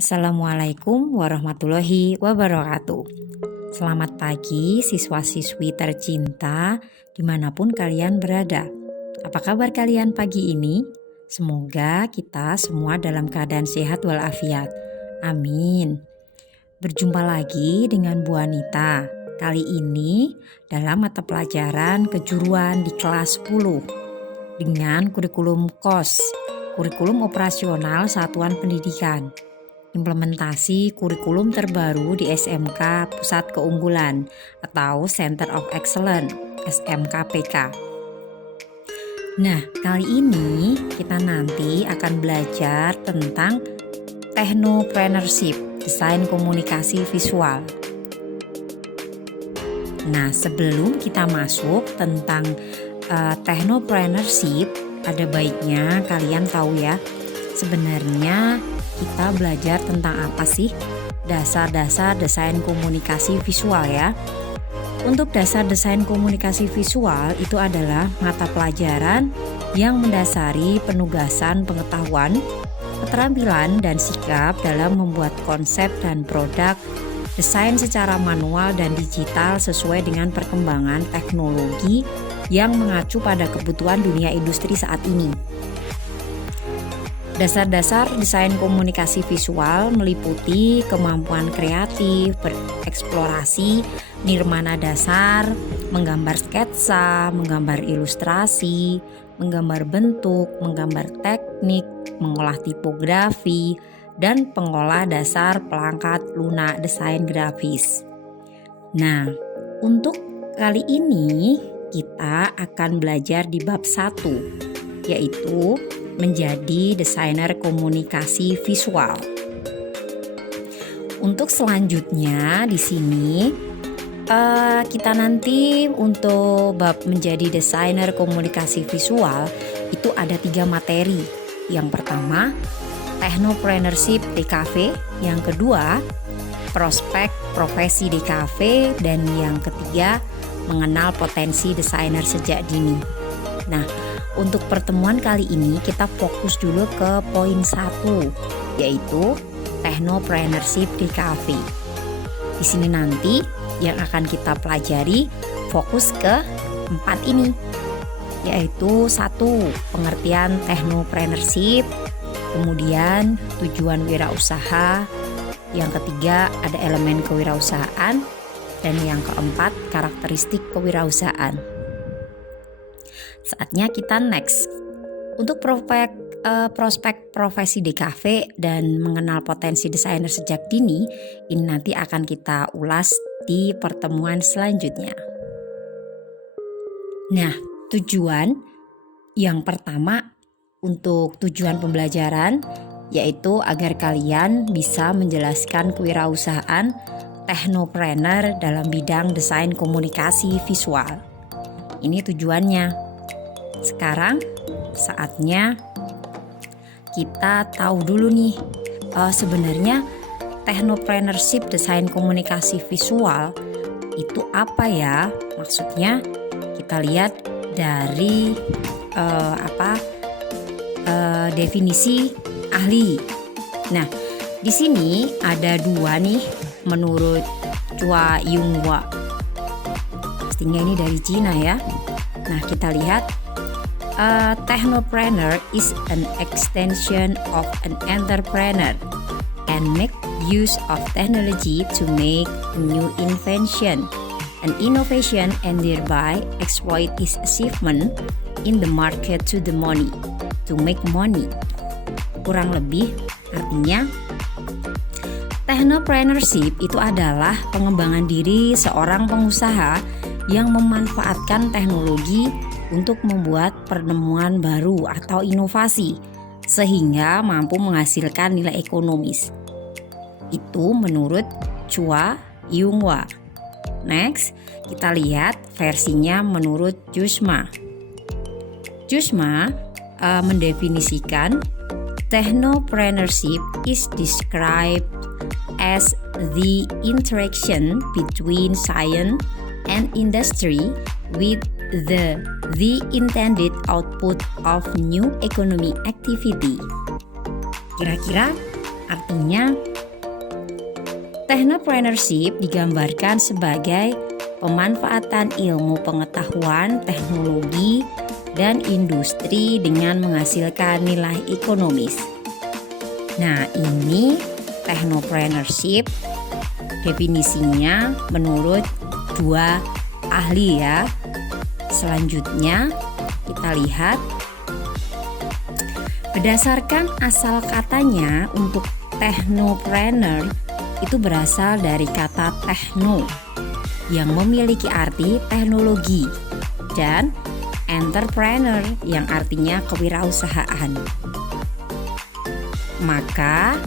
Assalamualaikum warahmatullahi wabarakatuh. Selamat pagi siswa-siswi tercinta dimanapun kalian berada. Apa kabar kalian pagi ini? Semoga kita semua dalam keadaan sehat walafiat. Amin. Berjumpa lagi dengan Bu Anita. Kali ini dalam mata pelajaran kejuruan di kelas 10 dengan kurikulum KOS, kurikulum operasional satuan pendidikan. Implementasi kurikulum terbaru di SMK Pusat Keunggulan atau Center of Excellence SMK-PK. Nah, kali ini kita nanti akan belajar tentang technopreneurship, desain komunikasi visual. Nah, sebelum kita masuk tentang technopreneurship, ada baiknya kalian tahu ya, sebenarnya kita belajar tentang apa sih? Dasar-dasar desain komunikasi visual ya. Untuk dasar desain komunikasi visual itu adalah mata pelajaran yang mendasari penugasan pengetahuan, keterampilan dan sikap dalam membuat konsep dan produk desain secara manual dan digital sesuai dengan perkembangan teknologi yang mengacu pada kebutuhan dunia industri saat ini. Dasar-dasar desain komunikasi visual meliputi kemampuan kreatif, bereksplorasi, nirmana dasar, menggambar sketsa, menggambar ilustrasi, menggambar bentuk, menggambar teknik, mengolah tipografi, dan pengolah dasar pelangkat lunak desain grafis. Nah, untuk kali ini kita akan belajar di bab 1, yaitu menjadi desainer komunikasi visual. Untuk selanjutnya di sini kita nanti untuk bab menjadi desainer komunikasi visual itu ada 3 materi. Yang pertama, technopreneurship DKV, yang kedua, prospek profesi DKV, dan yang ketiga, mengenal potensi desainer sejak dini. Nah, untuk pertemuan kali ini kita fokus dulu ke poin 1, yaitu technopreneurship DKV. Di sini nanti yang akan kita pelajari fokus ke 4 ini, yaitu 1. Pengertian technopreneurship, kemudian tujuan wirausaha, yang ketiga ada elemen kewirausahaan, dan yang keempat karakteristik kewirausahaan. Saatnya kita next. Untuk prospek profesi DKV dan mengenal potensi desainer sejak dini, ini nanti akan kita ulas di pertemuan selanjutnya. Nah, tujuan yang pertama untuk tujuan pembelajaran yaitu agar kalian bisa menjelaskan kewirausahaan technopreneur dalam bidang desain komunikasi visual. Ini tujuannya. Sekarang saatnya kita tahu dulu nih sebenarnya technopreneurship desain komunikasi visual itu apa ya? Maksudnya kita lihat dari definisi ahli. Nah, di sini ada 2 nih menurut Chua Yung-hwa. Pastinya ini dari Cina ya. Nah, kita lihat technopreneur is an extension of an entrepreneur and make use of technology to make new invention and innovation and thereby exploit its achievement in the market to make money. Kurang lebih artinya technopreneurship itu adalah pengembangan diri seorang pengusaha yang memanfaatkan teknologi untuk membuat penemuan baru atau inovasi sehingga mampu menghasilkan nilai ekonomis. Itu menurut Chua Yung-hwa. Next, kita lihat versinya menurut Jusma. Jusma mendefinisikan technopreneurship is described as the interaction between science and industry with the intended output of new economic activity. Kira-kira artinya Technopreneurship digambarkan sebagai pemanfaatan ilmu pengetahuan, teknologi, dan industri dengan menghasilkan nilai ekonomis. Nah, ini technopreneurship definisinya menurut dua ahli ya. Selanjutnya kita lihat berdasarkan asal katanya untuk technopreneur itu berasal dari kata techno yang memiliki arti teknologi dan entrepreneur yang artinya kewirausahaan. Maka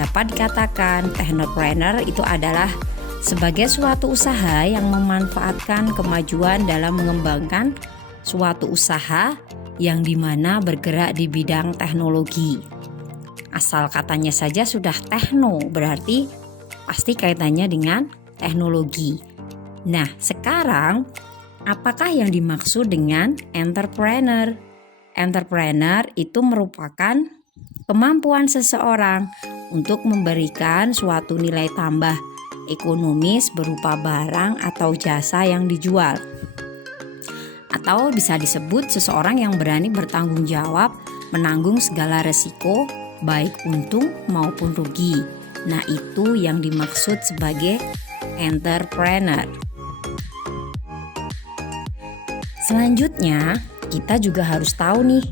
dapat dikatakan technopreneur itu adalah sebagai suatu usaha yang memanfaatkan kemajuan dalam mengembangkan suatu usaha yang dimana bergerak di bidang teknologi. Asal katanya saja sudah techno, berarti pasti kaitannya dengan teknologi. Nah, sekarang apakah yang dimaksud dengan entrepreneur? Entrepreneur itu merupakan kemampuan seseorang untuk memberikan suatu nilai tambah ekonomis berupa barang atau jasa yang dijual. Atau bisa disebut seseorang yang berani bertanggung jawab menanggung segala resiko baik untung maupun rugi. Nah, itu yang dimaksud sebagai entrepreneur. Selanjutnya, kita juga harus tahu nih,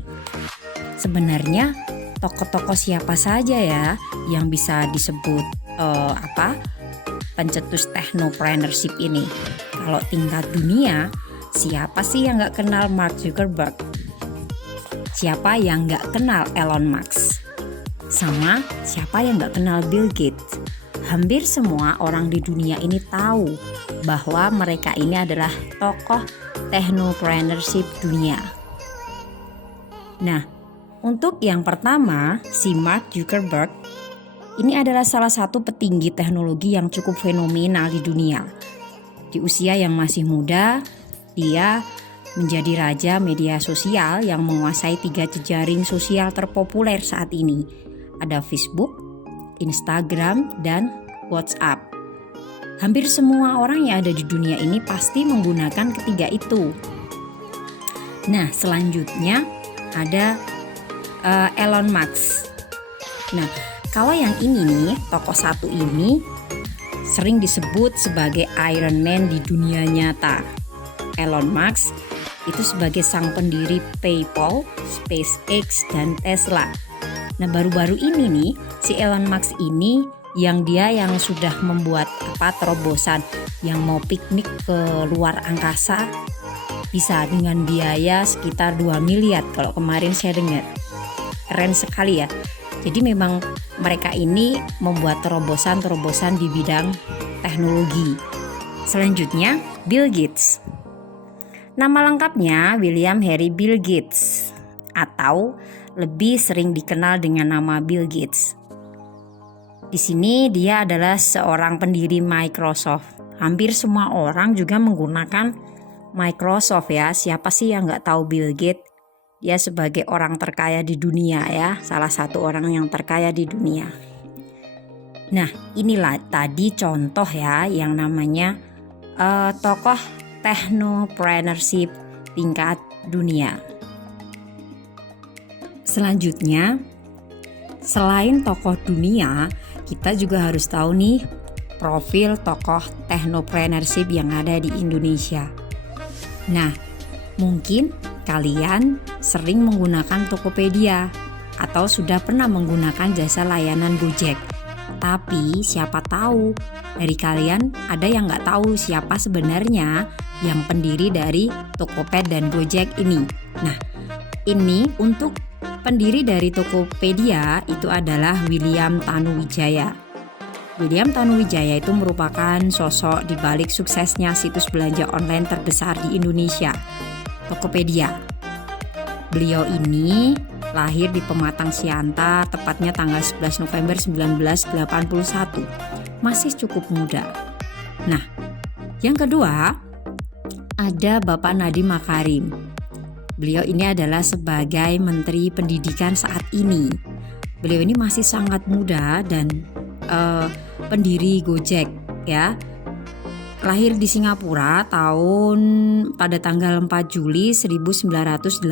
sebenarnya tokoh-tokoh siapa saja ya yang bisa disebut pencetus technopreneurship ini. Kalau tingkat dunia, siapa sih yang gak kenal Mark Zuckerberg? Siapa yang gak kenal Elon Musk? Sama siapa yang gak kenal Bill Gates? Hampir semua orang di dunia ini tahu bahwa mereka ini adalah tokoh technopreneurship dunia. Nah, untuk yang pertama, si Mark Zuckerberg ini adalah salah satu petinggi teknologi yang cukup fenomenal di dunia. Di usia yang masih muda, dia menjadi raja media sosial yang menguasai 3 jejaring sosial terpopuler saat ini. Ada Facebook, Instagram, dan WhatsApp. Hampir semua orang yang ada di dunia ini pasti menggunakan ketiga itu. Nah, selanjutnya ada Elon Musk. Nah, kalau yang ini nih, tokoh satu ini sering disebut sebagai Iron Man di dunia nyata. Elon Musk itu sebagai sang pendiri PayPal, SpaceX, dan Tesla. Nah, baru-baru ini nih, si Elon Musk ini yang sudah membuat terobosan yang mau piknik ke luar angkasa bisa dengan biaya sekitar 2 miliar kalau kemarin saya dengar. Keren sekali ya. Jadi memang mereka ini membuat terobosan-terobosan di bidang teknologi. Selanjutnya, Bill Gates. Nama lengkapnya William Harry Bill Gates atau lebih sering dikenal dengan nama Bill Gates. Di sini dia adalah seorang pendiri Microsoft. Hampir semua orang juga menggunakan Microsoft ya. Siapa sih yang nggak tahu Bill Gates? Dia sebagai orang terkaya di dunia ya, salah satu orang yang terkaya di dunia. Nah, inilah tadi contoh ya yang namanya tokoh technopreneurship tingkat dunia. Selanjutnya, selain tokoh dunia, kita juga harus tahu nih profil tokoh technopreneurship yang ada di Indonesia. Nah, mungkin kalian sering menggunakan Tokopedia atau sudah pernah menggunakan jasa layanan Gojek. Tapi siapa tahu dari kalian ada yang nggak tahu siapa sebenarnya yang pendiri dari Tokopedia dan Gojek ini. Nah, ini untuk pendiri dari Tokopedia itu adalah William Tanuwijaya. William Tanuwijaya itu merupakan sosok di balik suksesnya situs belanja online terbesar di Indonesia, Tokopedia. Beliau ini lahir di Pematang Siantar, tepatnya tanggal 11 November 1981. Masih cukup muda. Nah, yang kedua ada Bapak Nadiem Makarim. Beliau ini adalah sebagai Menteri Pendidikan saat ini. Beliau ini masih sangat muda dan pendiri Gojek ya. Lahir di Singapura pada tanggal 4 Juli 1984.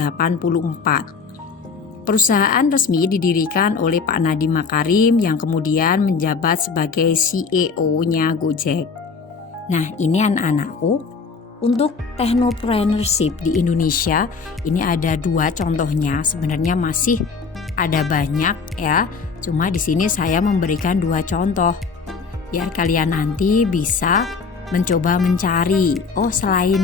Perusahaan resmi didirikan oleh Pak Nadiem Makarim yang kemudian menjabat sebagai CEO-nya Gojek. Nah, ini anak-anakku, untuk technopreneurship di Indonesia ini ada 2 contohnya. Sebenarnya masih ada banyak ya. Cuma di sini saya memberikan 2 contoh biar kalian nanti bisa mencoba mencari. Selain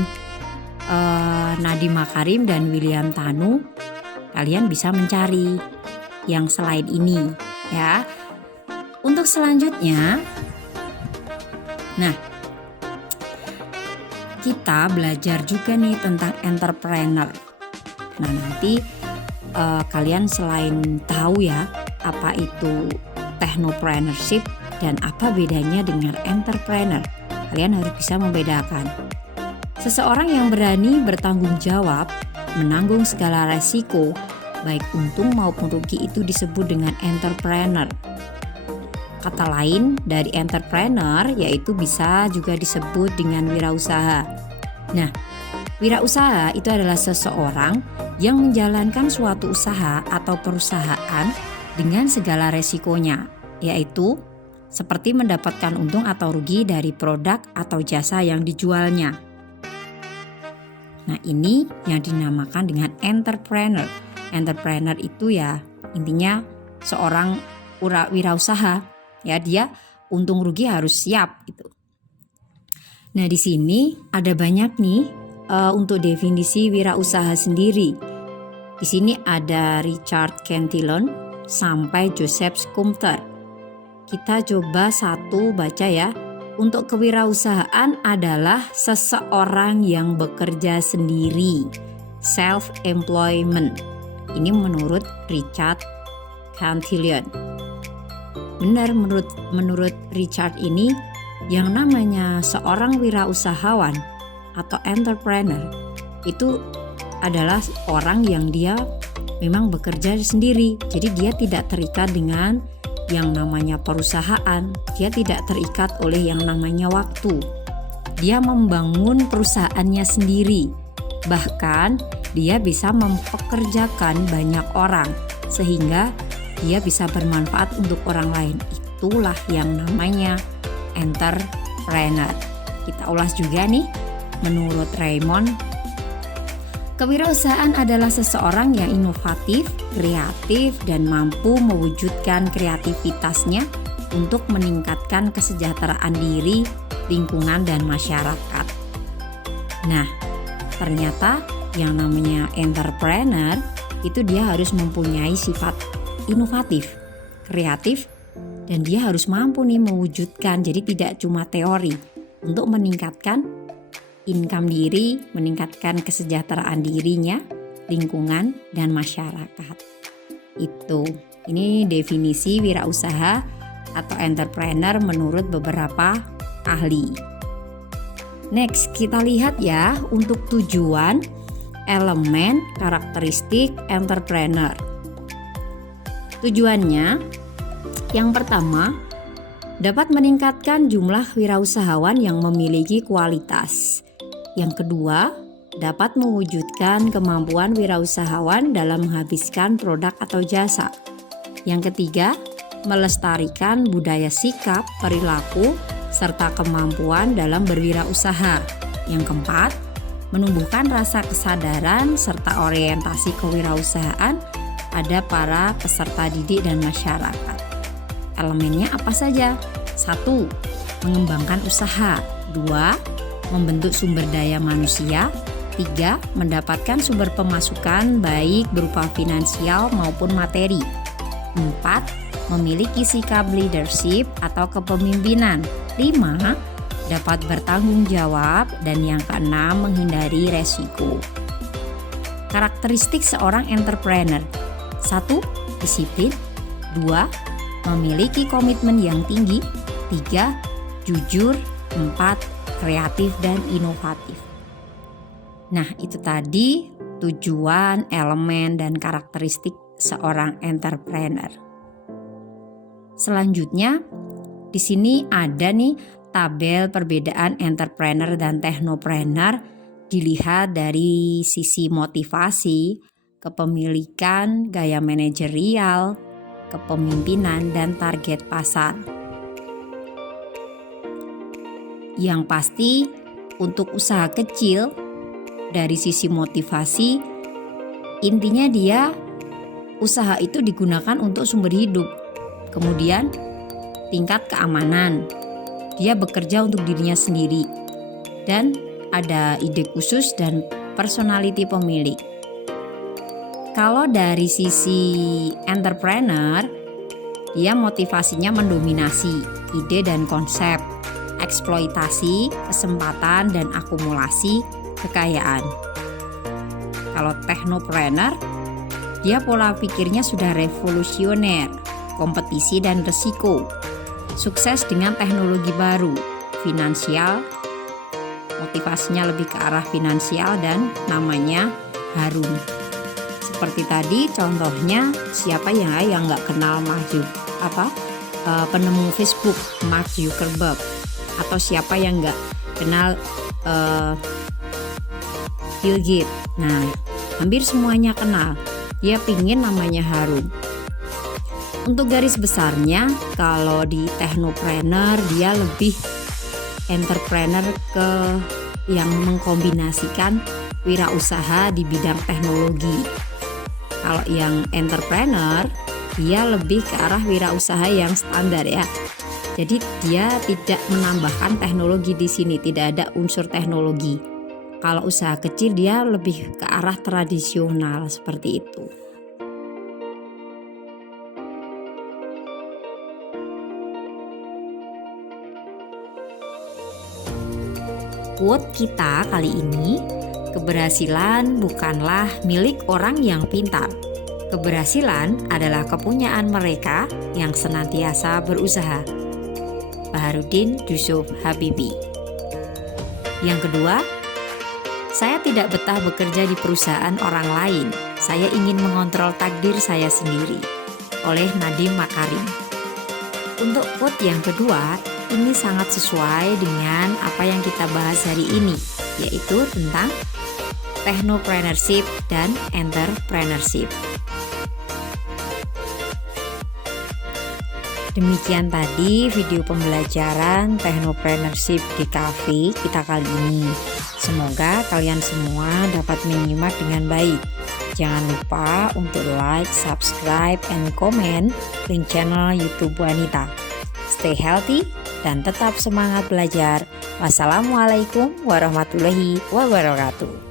Nadiem Makarim dan William Tanu, kalian bisa mencari yang selain ini ya. Untuk selanjutnya, nah kita belajar juga nih tentang entrepreneur. Nah nanti kalian selain tahu ya apa itu technopreneurship dan apa bedanya dengan entrepreneur, kalian harus bisa membedakan. Seseorang yang berani bertanggung jawab, menanggung segala resiko, baik untung maupun rugi, itu disebut dengan entrepreneur. Kata lain dari entrepreneur yaitu bisa juga disebut dengan wirausaha. Nah, wirausaha itu adalah seseorang yang menjalankan suatu usaha atau perusahaan dengan segala resikonya, yaitu seperti mendapatkan untung atau rugi dari produk atau jasa yang dijualnya. Nah, ini yang dinamakan dengan entrepreneur. Entrepreneur itu ya intinya seorang wirausaha. Ya, dia untung rugi harus siap gitu. Nah, di sini ada banyak nih untuk definisi wirausaha sendiri. Di sini ada Richard Cantillon sampai Joseph Schumpeter. Kita coba satu baca ya. Untuk kewirausahaan adalah seseorang yang bekerja sendiri, self-employment. Ini menurut Richard Cantillon. Benar, menurut Richard ini yang namanya seorang wirausahawan atau entrepreneur itu adalah orang yang dia memang bekerja sendiri. Jadi dia tidak terikat dengan yang namanya perusahaan, dia tidak terikat oleh yang namanya waktu. Dia membangun perusahaannya sendiri. Bahkan dia bisa mempekerjakan banyak orang sehingga dia bisa bermanfaat untuk orang lain. Itulah yang namanya entrepreneur. Kita ulas juga nih, menurut Raymond, kewirausahaan adalah seseorang yang inovatif, kreatif, dan mampu mewujudkan kreativitasnya untuk meningkatkan kesejahteraan diri, lingkungan, dan masyarakat. Nah, ternyata yang namanya entrepreneur itu dia harus mempunyai sifat inovatif, kreatif, dan dia harus mampu nih mewujudkan. Jadi tidak cuma teori untuk meningkatkan income diri, meningkatkan kesejahteraan dirinya, lingkungan, dan masyarakat. Ini definisi wirausaha atau entrepreneur menurut beberapa ahli. Next, kita lihat ya untuk tujuan, elemen, karakteristik entrepreneur. Tujuannya, yang pertama, dapat meningkatkan jumlah wirausahawan yang memiliki kualitas. Yang kedua, dapat mewujudkan kemampuan wirausahawan dalam menghabiskan produk atau jasa. Yang ketiga, melestarikan budaya sikap, perilaku, serta kemampuan dalam berwirausaha. Yang keempat, menumbuhkan rasa kesadaran serta orientasi kewirausahaan pada para peserta didik dan masyarakat. Elemennya apa saja? 1. Mengembangkan usaha. 2. Membentuk sumber daya manusia. 3. Mendapatkan sumber pemasukan baik berupa finansial maupun materi. 4. Memiliki sikap leadership atau kepemimpinan. 5. Dapat bertanggung jawab. Dan yang keenam, menghindari resiko. Karakteristik seorang entrepreneur. 1. Disiplin. 2. Memiliki komitmen yang tinggi. 3. Jujur. 4. Kreatif dan inovatif. Nah, itu tadi tujuan, elemen, dan karakteristik seorang entrepreneur. Selanjutnya, Di sini ada nih tabel perbedaan entrepreneur dan technopreneur dilihat dari sisi motivasi, kepemilikan, gaya manajerial, kepemimpinan, dan target pasar. Yang pasti untuk usaha kecil dari sisi motivasi, intinya dia usaha itu digunakan untuk sumber hidup. Kemudian tingkat keamanan, dia bekerja untuk dirinya sendiri. Dan ada ide khusus dan personality pemilik. Kalau dari sisi entrepreneur, dia motivasinya mendominasi ide dan konsep, eksploitasi, kesempatan, dan akumulasi kekayaan. Kalau technopreneur, dia pola pikirnya sudah revolusioner, kompetisi dan resiko, sukses dengan teknologi baru, finansial, motivasinya lebih ke arah finansial dan namanya harum. Seperti tadi contohnya, siapa yang nggak kenal penemu Facebook Mark Zuckerberg, atau siapa yang nggak kenal Bill Gates. Nah, hampir semuanya kenal. Dia pingin namanya harum. Untuk garis besarnya, kalau di technopreneur dia lebih entrepreneur yang mengkombinasikan wirausaha di bidang teknologi. Kalau yang entrepreneur, dia lebih ke arah wirausaha yang standar ya. Jadi dia tidak menambahkan teknologi di sini, tidak ada unsur teknologi. Kalau usaha kecil dia lebih ke arah tradisional seperti itu. Quote kita kali ini, keberhasilan bukanlah milik orang yang pintar. Keberhasilan adalah kepunyaan mereka yang senantiasa berusaha. Baharudin Yusuf Habibie. Yang kedua, saya tidak betah bekerja di perusahaan orang lain. Saya ingin mengontrol takdir saya sendiri. Oleh Nadiem Makarim. Untuk quote yang kedua, ini sangat sesuai dengan apa yang kita bahas hari ini, yaitu tentang technopreneurship dan entrepreneurship. Demikian tadi video pembelajaran technopreneurship di cafe kita kali ini. Semoga kalian semua dapat menyimak dengan baik. Jangan lupa untuk like, subscribe, and comment link channel YouTube Wanita. Stay healthy dan tetap semangat belajar. Wassalamualaikum warahmatullahi wabarakatuh.